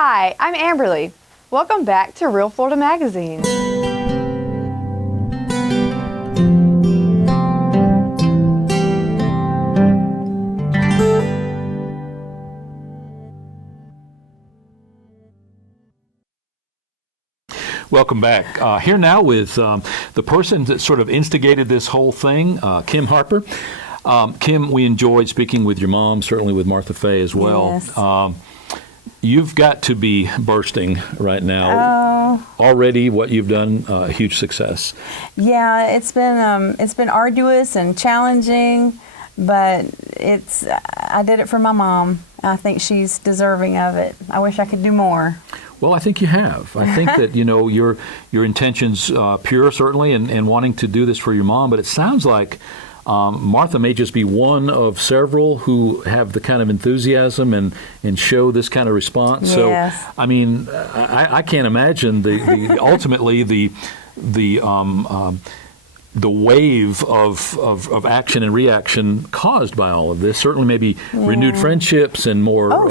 Hi, I'm Amberly. Welcome back to Real Florida Magazine. Welcome back. Here now with the person that sort of instigated this whole thing, Kim Harper. Kim, we enjoyed speaking with your mom, certainly with Martha Faye as well. Yes. You've got to be bursting right now. Already what you've done, a huge success. Yeah, it's been arduous and challenging, but I did it for my mom. I think she's deserving of it. I wish I could do more. Well, I think you have. I think that, your intentions pure, certainly, and wanting to do this for your mom, but it sounds like Martha may just be one of several who have the kind of enthusiasm and show this kind of response. Yes. So, I mean, I can't imagine ultimately the wave of action and reaction caused by all of this. Certainly maybe renewed friendships and more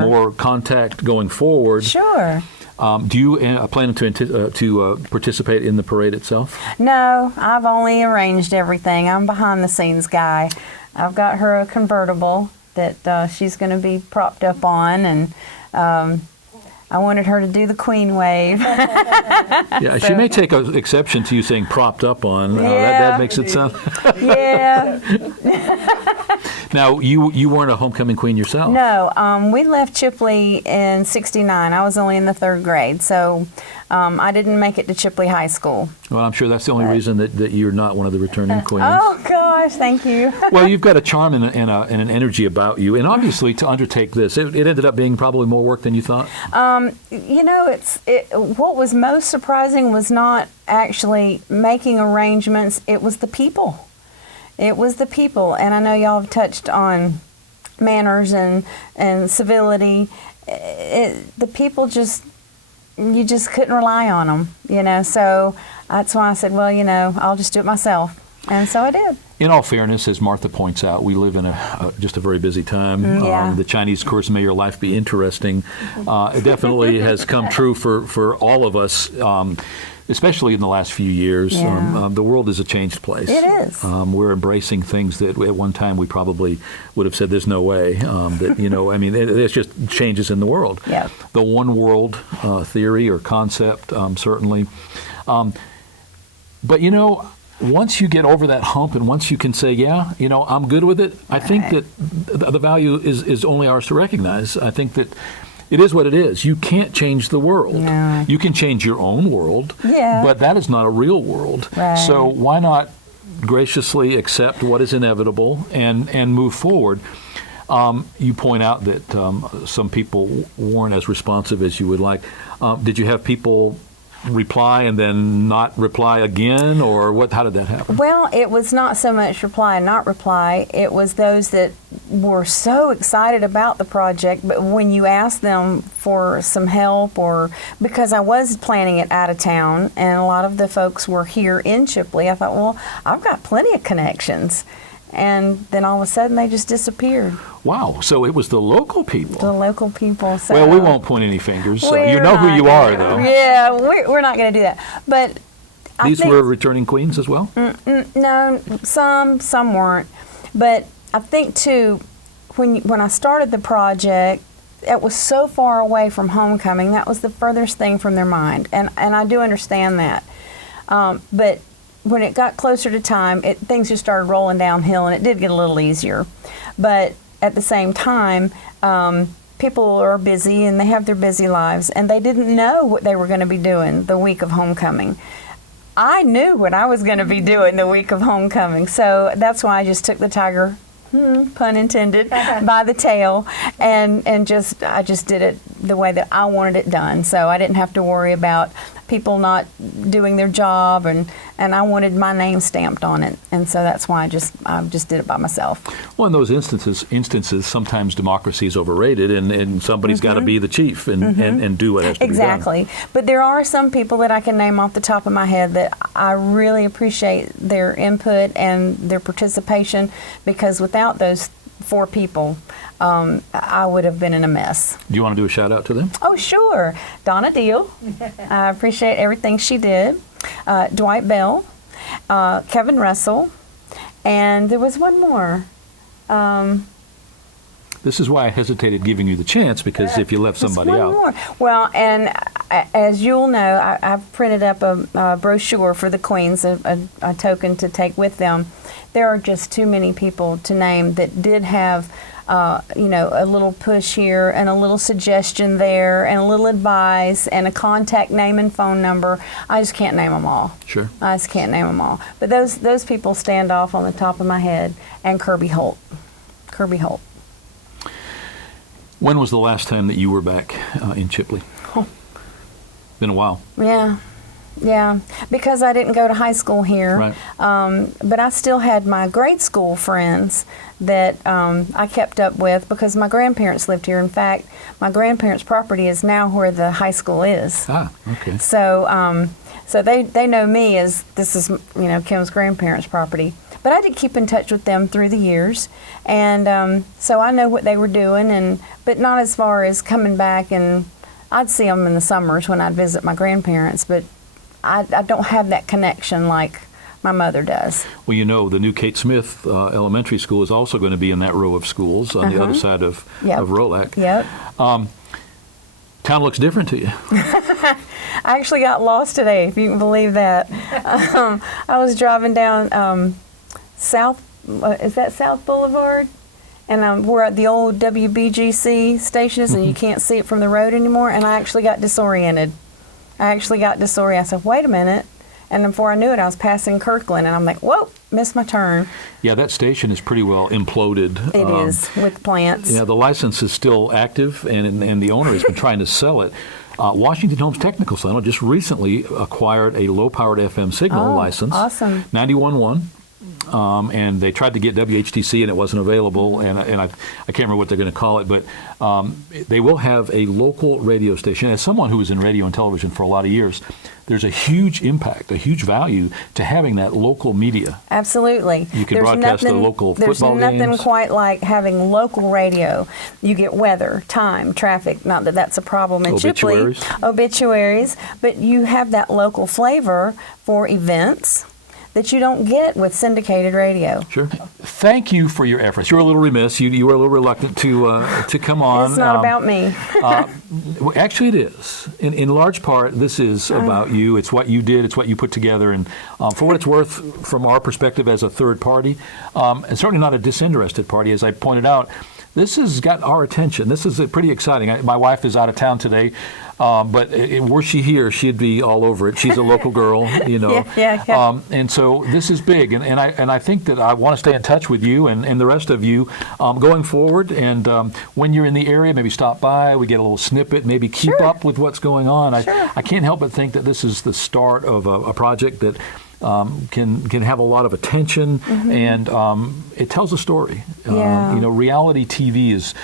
more contact going forward. Sure. Do you plan to participate in the parade itself? No, I've only arranged everything. I'm behind the scenes guy. I've got her a convertible that she's going to be propped up on, and I wanted her to do the Queen wave. Yeah, she may take exception to you saying propped up on. That makes it sound. Yeah. Now, you weren't a homecoming queen yourself. No, we left Chipley in '69. I was only in the 3rd grade, so I didn't make it to Chipley High School. Well, I'm sure that's the only reason that you're not one of the returning queens. Oh, gosh, thank you. Well, you've got a charm and an energy about you, and obviously to undertake this, it ended up being probably more work than you thought. What was most surprising was not actually making arrangements. It was the people. It was the people, and I know y'all have touched on manners and civility. The people you just couldn't rely on them, So that's why I said, well, I'll just do it myself, and so I did. In all fairness, as Martha points out, we live in just a very busy time. Yeah. The Chinese course, may your life be interesting. It definitely has come true for all of us. Especially in the last few years. Yeah. The world is a changed place. It is. We're embracing things that at one time we probably would have said there's no way. There's just changes in the world. Yep. The one world theory or concept, certainly. But, once you get over that hump and once you can say, I'm good with it, I think that the value is only ours to recognize. I think that it is what it is. You can't change the world. No. You can change your own world, but that is not a real world. Right. So why not graciously accept what is inevitable and move forward? You point out that some people weren't as responsive as you would like. Did you have people reply and then not reply again, or what? How did that happen? Well, it was not so much reply and not reply. It was those that were so excited about the project, but when you asked them for some help, or because I was planning it out of town and a lot of the folks were here in Chipley, I thought, well, I've got plenty of connections. And then all of a sudden they just disappeared. Wow. So it was the local people. The local people. So well, we won't point any fingers. You know who you are, though. Yeah, we're not going to do that. But these were returning queens as well? No, some weren't. But I think, too, when I started the project, it was so far away from homecoming. That was the furthest thing from their mind. And I do understand that. But when it got closer to time, things just started rolling downhill, and it did get a little easier. But at the same time, people are busy, and they have their busy lives, and they didn't know what they were going to be doing the week of homecoming. I knew what I was going to be doing the week of homecoming, so that's why I just took the tiger, pun intended, by the tail, and I just did it the way that I wanted it done. So I didn't have to worry about people not doing their job, and I wanted my name stamped on it, and so that's why I just did it by myself. Well, in those instances, sometimes democracy is overrated, and somebody's got to be the chief and do what has to be done. Exactly. But there are some people that I can name off the top of my head that I really appreciate their input and their participation, because without those 4 people, I would have been in a mess. Do you want to do a shout out to them? Oh, sure. Donna Deal. I appreciate everything she did. Dwight Bell, Kevin Russell, and there was one more. This is why I hesitated giving you the chance, because if you left somebody One out. more. Well, and as you'll know, I've printed up a brochure for the Queens, a token to take with them. There are just too many people to name that did have, a little push here and a little suggestion there and a little advice and a contact name and phone number. I just can't name them all. Sure. I just can't name them all. But those people stand off on the top of my head. And Kirby Holt. Kirby Holt. When was the last time that you were back in Chipley? Oh. Been a while. Yeah, because I didn't go to high school here. Right. But I still had my grade school friends that I kept up with because my grandparents lived here. In fact, my grandparents' property is now where the high school is. Ah, okay. So, so they know me as this is Kim's grandparents' property. But I did keep in touch with them through the years, and so I know what they were doing, but not as far as coming back. And I'd see them in the summers when I'd visit my grandparents, but I don't have that connection like my mother does. Well, the new Kate Smith Elementary School is also going to be in that row of schools on the other side of Rolac. Yep. Town looks different to you. I actually got lost today, if you can believe that. I was driving down is that South Boulevard? And we're at the old WBGC station, and you can't see it from the road anymore, and I actually got disoriented. I said, wait a minute. And before I knew it, I was passing Kirkland, and I'm like, whoa, missed my turn. Yeah, that station is pretty well imploded. It is, with plants. Yeah, the license is still active, and the owner has been trying to sell it. Washington Homes Technical Center just recently acquired a low-powered FM signal license. Awesome. 91.1. And they tried to get WHTC and it wasn't available, and I can't remember what they're going to call it, but they will have a local radio station. As someone who was in radio and television for a lot of years, there's a huge impact, a huge value to having that local media. Absolutely. You can broadcast the local football games. There's nothing quite like having local radio. You get weather, time, traffic, not that that's a problem in Chipley. Obituaries. But you have that local flavor for events that you don't get with syndicated radio. Sure. Thank you for your efforts. You were a little remiss. You were a little reluctant to come on. It's not about me. Actually, it is. In large part, this is about you. It's what you did. It's what you put together. And for what it's worth, from our perspective as a third party, and certainly not a disinterested party, as I pointed out, this has got our attention. This is pretty exciting. My wife is out of town today, but were she here, she'd be all over it. She's a local girl, Yeah. And so this is big, and I think that I want to stay in touch with you and the rest of you going forward. And when you're in the area, maybe stop by. We get a little snippet. Maybe keep up with what's going on. I can't help but think that this is the start of a project that can have a lot of attention, and it tells a story. Reality TV is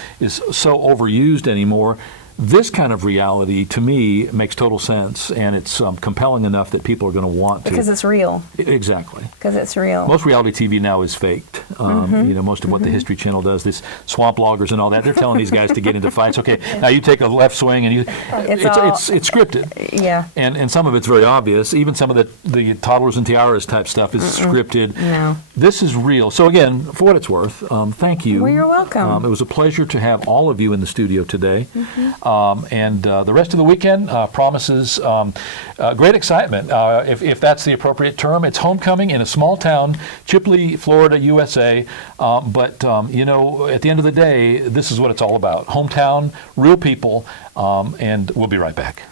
so overused anymore. This kind of reality, to me, makes total sense, and it's compelling enough that people are going to want to. Because it's real. Exactly. Because it's real. Most reality TV now is faked. Most of what the History Channel does, this swamp loggers and all that, they're telling these guys to get into fights. Okay, now you take a left swing, and it's scripted. Yeah. And some of it's very obvious. Even some of the toddlers and tiaras type stuff is scripted. No. This is real. So again, for what it's worth, thank you. Well, you're welcome. It was a pleasure to have all of you in the studio today. And the rest of the weekend promises great excitement, if that's the appropriate term. It's homecoming in a small town, Chipley, Florida, USA. But at the end of the day, this is what it's all about. Hometown, real people, and we'll be right back.